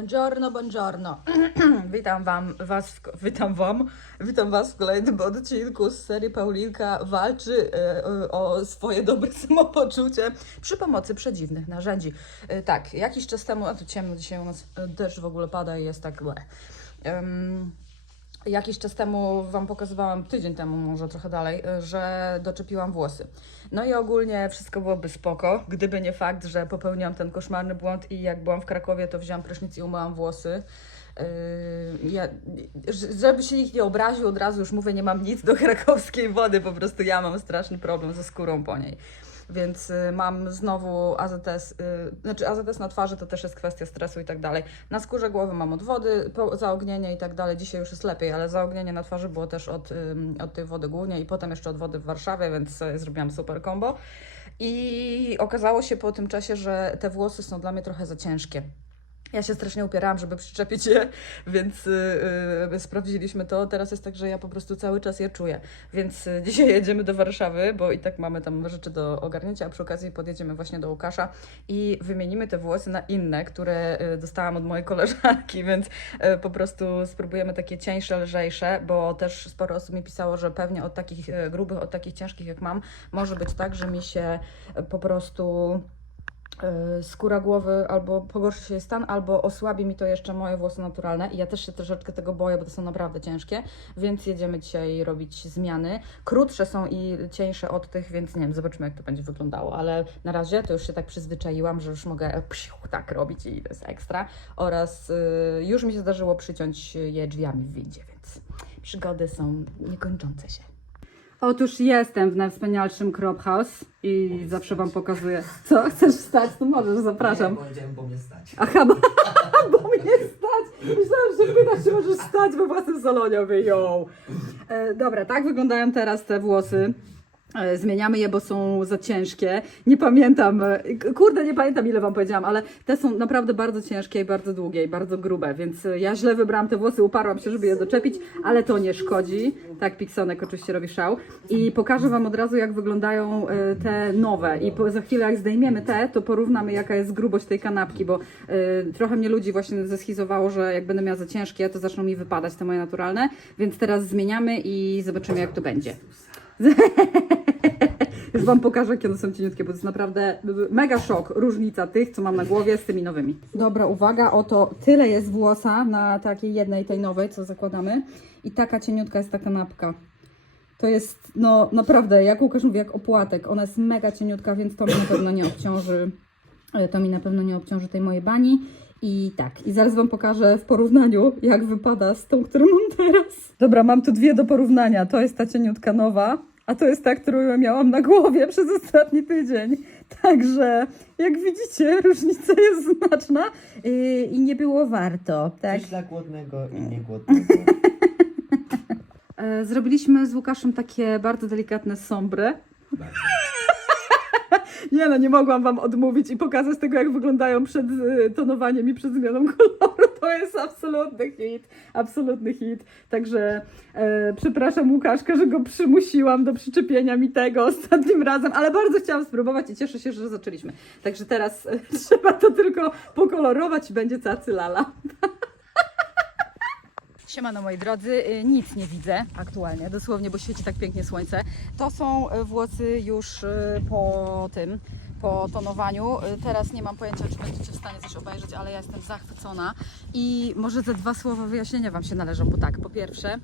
Buongiorno, buongiorno. witam wam, was, w, witam wam, witam was w kolejnym odcinku z serii Paulinka walczy e, o swoje dobre samopoczucie przy pomocy przedziwnych narzędzi. E, tak, jakiś czas temu, a tu ciemno dzisiaj u nas e, deszcz w ogóle pada i jest tak bleh. Em, Jakiś czas temu Wam pokazywałam, tydzień temu może trochę dalej, y, że doczepiłam włosy. No i ogólnie wszystko byłoby spoko, gdyby nie fakt, że popełniłam ten koszmarny błąd i jak byłam w Krakowie, to wziąłam prysznic i umyłam włosy. Yy, ja, żeby się nikt nie obraził, od razu już mówię, nie mam nic do krakowskiej wody, po prostu ja mam straszny problem ze skórą po niej. Więc y, mam znowu AZS, y, znaczy AZS na twarzy to też jest kwestia stresu i tak dalej. Na skórze głowy mam od wody, zaognienie i tak dalej. Dzisiaj już jest lepiej, ale zaognienie na twarzy było też od, od tej wody głównie i potem jeszcze od wody w Warszawie, więc sobie zrobiłam super combo. I okazało się po tym czasie, że te włosy są dla mnie trochę za ciężkie. Ja się strasznie upierałam, żeby przyczepić je, więc yy, sprawdziliśmy to. Teraz jest tak, że ja po prostu cały czas je czuję. Więc y, dzisiaj jedziemy do Warszawy, bo i tak mamy tam rzeczy do ogarnięcia, a przy okazji podjedziemy właśnie do Łukasza i wymienimy te włosy na inne, które dostałam od mojej koleżanki, więc y, po prostu spróbujemy takie cieńsze, lżejsze, bo też sporo osób mi pisało, że pewnie od takich grubych, od takich ciężkich jak mam, może być tak, że mi się po prostu skóra głowy albo pogorszy się stan, albo osłabi mi to jeszcze moje włosy naturalne. I ja też się troszeczkę tego boję, bo to są naprawdę ciężkie, więc jedziemy dzisiaj robić zmiany. Krótsze są i cieńsze od tych, więc nie wiem, zobaczymy jak to będzie wyglądało, ale na razie to już się tak przyzwyczaiłam, że już mogę e, psiu, tak robić i to jest ekstra. Oraz y, już mi się zdarzyło przyciąć je drzwiami w windzie, więc przygody są niekończące się. Otóż jestem w najwspanialszym Crop House i zawsze Wam pokazuję. Co? Chcesz wstać? To możesz, zapraszam. Nie, powiedziałem, bo mnie stać. Aha, bo, bo mnie stać. Myślałam, że pytasz, czy możesz stać we własnym salonie. Ją. E, dobra, tak wyglądają teraz te włosy. E, Zmieniamy je, bo są za ciężkie. Nie pamiętam, e, kurde, nie pamiętam ile Wam powiedziałam, ale te są naprawdę bardzo ciężkie i bardzo długie i bardzo grube, więc e, ja źle wybrałam te włosy, uparłam się, żeby je doczepić, ale to nie szkodzi. Tak, Pixonek oczywiście robi szał. I pokażę Wam od razu, jak wyglądają te nowe. I po, za chwilę, jak zdejmiemy te, to porównamy, jaka jest grubość tej kanapki, bo e, trochę mnie ludzi właśnie zeschizowało, że jak będę miała za ciężkie, to zaczną mi wypadać te moje naturalne, więc teraz zmieniamy i zobaczymy, jak to będzie. Już Wam pokażę, jakie one są cieniutkie, bo to jest naprawdę mega szok, różnica tych, co mam na głowie z tymi nowymi. Dobra, uwaga, oto tyle jest włosa na takiej jednej, tej nowej, co zakładamy i taka cieniutka jest ta kanapka. To jest, no naprawdę, jak Łukasz mówi, jak opłatek. Ona jest mega cieniutka, więc to mi na pewno nie obciąży, e, to mi na pewno nie obciąży tej mojej bani. I tak, i zaraz Wam pokażę w porównaniu, jak wypada z tą, którą mam teraz. Dobra, mam tu dwie do porównania. To jest ta cieniutka nowa, a to jest ta, którą ja miałam na głowie przez ostatni tydzień. Także, jak widzicie, różnica jest znaczna yy, i nie było warto, tak? Coś dla głodnego i niegłodnego. E, Zrobiliśmy z Łukaszem takie bardzo delikatne sombre. Nie no, nie mogłam Wam odmówić i pokazać tego, jak wyglądają przed e, tonowaniem i przed zmianą koloru. To jest absolutny hit, absolutny hit. Także e, przepraszam Łukaszka, że go przymusiłam do przyczepienia mi tego ostatnim razem, ale bardzo chciałam spróbować i cieszę się, że zaczęliśmy. Także teraz e, trzeba to tylko pokolorować i będzie cacy lala. Siemano moi drodzy, Y, nic nie widzę aktualnie, dosłownie, bo świeci tak pięknie słońce. To są y, włosy już y, po tym, po tonowaniu. Y, Teraz nie mam pojęcia, czy będziecie w stanie coś obejrzeć, ale ja jestem zachwycona i może ze dwa słowa wyjaśnienia Wam się należą, bo tak, po pierwsze,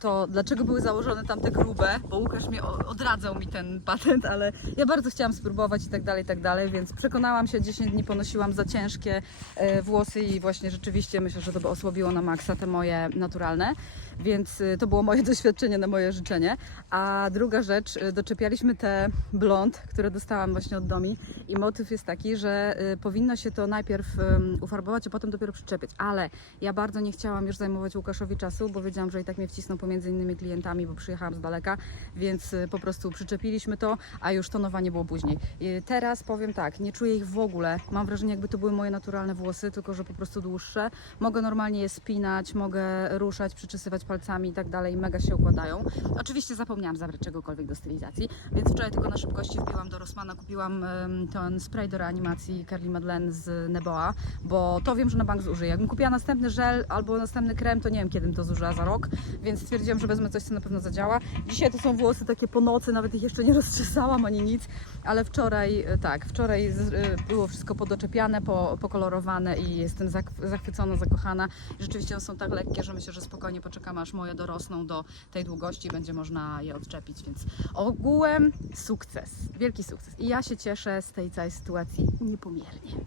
to dlaczego były założone tamte grube, bo Łukasz mnie odradzał mi ten patent, ale ja bardzo chciałam spróbować i tak dalej, i tak dalej, więc przekonałam się, 10 dni ponosiłam za ciężkie e, włosy i właśnie rzeczywiście myślę, że to by osłabiło na maksa te moje naturalne, więc y, to było moje doświadczenie na moje życzenie. A druga rzecz, y, doczepialiśmy te blond, które dostałam właśnie od Domi i motyw jest taki, że y, powinno się to najpierw ufarbować, a potem dopiero przyczepić, ale ja bardzo nie chciałam już zajmować Łukaszowi czasu, bo wiedziałam, że i tak mnie wcisną pomiędzy innymi klientami, bo przyjechałam z daleka, więc y, po prostu przyczepiliśmy to, a już tonowanie było później. Y, Teraz powiem tak, nie czuję ich w ogóle. Mam wrażenie, jakby to były moje naturalne włosy, tylko że po prostu dłuższe. Mogę normalnie je spinać, mogę ruszać, przyczesywać palcami i tak dalej, mega się układają. Oczywiście zapomniałam zabrać czegokolwiek do stylizacji, więc wczoraj tylko na szybkości wbiłam do Rossmana, kupiłam ten spray do reanimacji Carly Madeleine z Neboa, bo to wiem, że na bank zużyję. Jakbym kupiła następny żel albo następny krem, to nie wiem kiedy bym to zużyła za rok, więc stwierdziłam, że wezmę coś, co na pewno zadziała. Dzisiaj to są włosy takie po nocy, nawet ich jeszcze nie rozczesałam ani nic, ale wczoraj, e, tak, wczoraj e, było wszystko podoczepiane, po, pokolorowane i jestem zachwycona, zakochana. Rzeczywiście one są tak lekkie, że myślę, że spokojnie poczekamy, aż moje dorosną do tej długości i będzie można je odczepić, więc ogółem sukces, wielki sukces. I ja się cieszę z tej całej sytuacji niepomiernie.